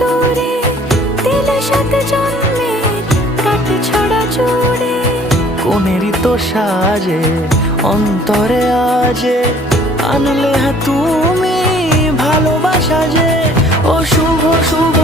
দূরে দিলে সাত জন্মের কাট ছড়া জুড়ে। কোনেরই তো সাজে অন্তরে আজে আনলে তুমি ভালোবাসা যে। ও শুভ শুভ